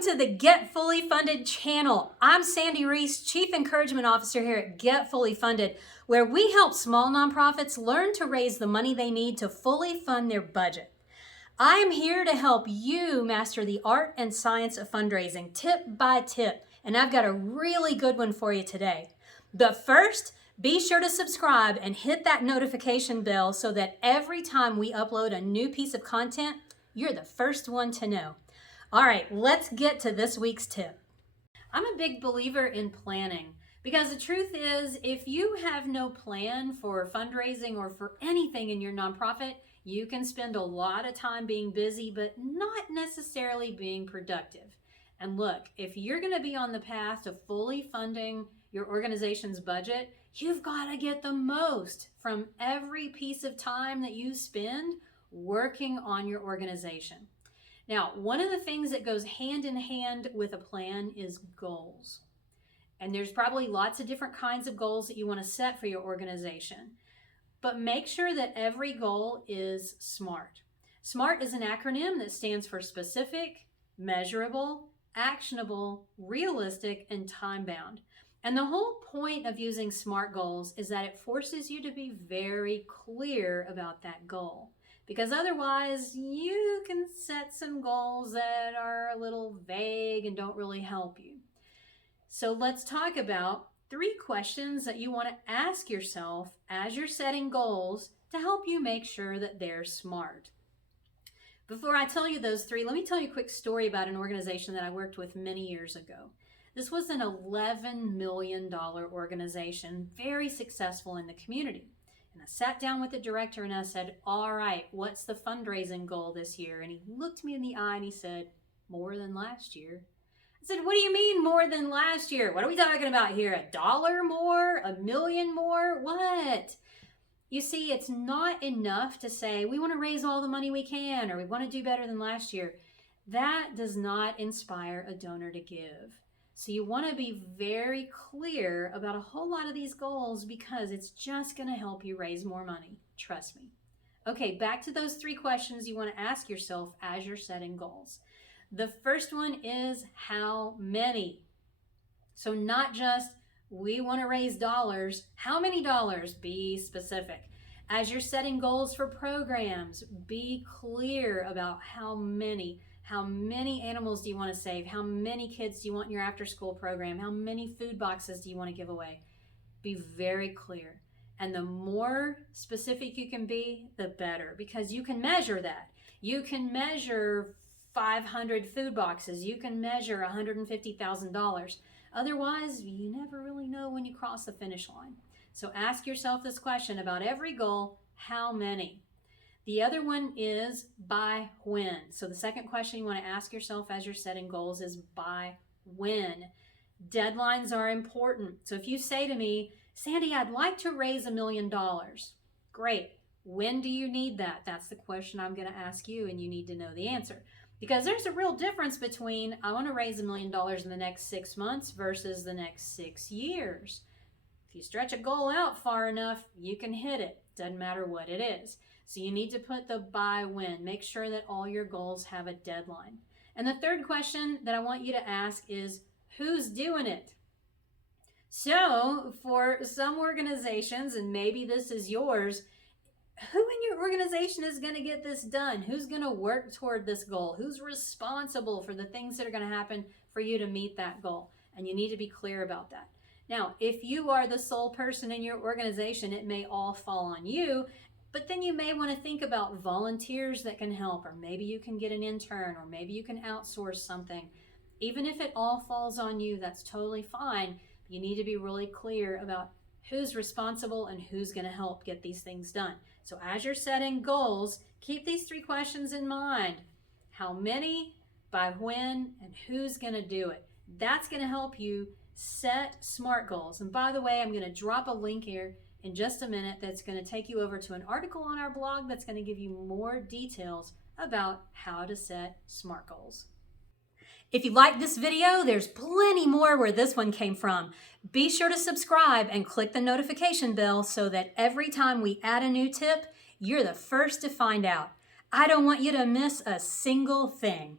Welcome to the Get Fully Funded channel. I'm Sandy Reese, Chief Encouragement Officer here at Get Fully Funded, where we help small nonprofits learn to raise the money they need to fully fund their budget. I am here to help you master the art and science of fundraising tip by tip, and I've got a really good one for you today. But first, be sure to subscribe and hit that notification bell so that every time we upload a new piece of content, you're the first one to know. All right, let's get to this week's tip. I'm a big believer in planning because the truth is, if you have no plan for fundraising or for anything in your nonprofit, you can spend a lot of time being busy, but not necessarily being productive. And look, if you're going to be on the path to fully funding your organization's budget, you've got to get the most from every piece of time that you spend working on your organization. Now, one of the things that goes hand in hand with a plan is goals. And there's probably lots of different kinds of goals that you want to set for your organization. But make sure that every goal is SMART. SMART is an acronym that stands for specific, measurable, actionable, realistic, and time-bound. And the whole point of using SMART goals is that it forces you to be very clear about that goal. Because otherwise, you can set some goals that are a little vague and don't really help you. So let's talk about 3 questions that you want to ask yourself as you're setting goals to help you make sure that they're SMART. Before I tell you those 3, let me tell you a quick story about an organization that I worked with many years ago. This was an $11 million organization, very successful in the community. And I sat down with the director and I said, all right, what's the fundraising goal this year? And he looked me in the eye and he said, more than last year. I said, what do you mean more than last year? What are we talking about here? $1 more? $1 million more? What? You see, it's not enough to say we want to raise all the money we can or we want to do better than last year. That does not inspire a donor to give. So you want to be very clear about a whole lot of these goals because it's just going to help you raise more money. Trust me. Okay, back to those 3 questions you want to ask yourself as you're setting goals. The first one is how many? So not just we want to raise dollars. How many dollars? Be specific. As you're setting goals for programs, be clear about how many. How many animals do you want to save? How many kids do you want in your after-school program? How many food boxes do you want to give away? Be very clear. And the more specific you can be, the better, because you can measure that. You can measure 500 food boxes. You can measure $150,000. Otherwise, you never really know when you cross the finish line. So ask yourself this question about every goal: how many? The other one is by when. So the second question you want to ask yourself as you're setting goals is by when. Deadlines are important. So if you say to me, Sandy, I'd like to raise $1 million. Great. When do you need that? That's the question I'm going to ask you, and you need to know the answer. Because there's a real difference between I want to raise $1 million in the next 6 months versus the next 6 years. If you stretch a goal out far enough, you can hit it. Doesn't matter what it is. So you need to put the by when. Make sure that all your goals have a deadline. And the third question that I want you to ask is, who's doing it? So for some organizations, and maybe this is yours, who in your organization is going to get this done? Who's going to work toward this goal? Who's responsible for the things that are going to happen for you to meet that goal? And you need to be clear about that. Now, if you are the sole person in your organization, it may all fall on you. But then you may want to think about volunteers that can help, or maybe you can get an intern, or maybe you can outsource something. Even if it all falls on you, that's totally fine. You need to be really clear about who's responsible and who's going to help get these things done. So as you're setting goals, keep these 3 questions in mind. How many, by when, and who's going to do it? That's going to help you set SMART goals. And by the way, I'm going to drop a link here in just a minute that's going to take you over to an article on our blog that's going to give you more details about how to set SMART goals. If you like this video, there's plenty more where this one came from. Be sure to subscribe and click the notification bell so that every time we add a new tip, you're the first to find out. I don't want you to miss a single thing.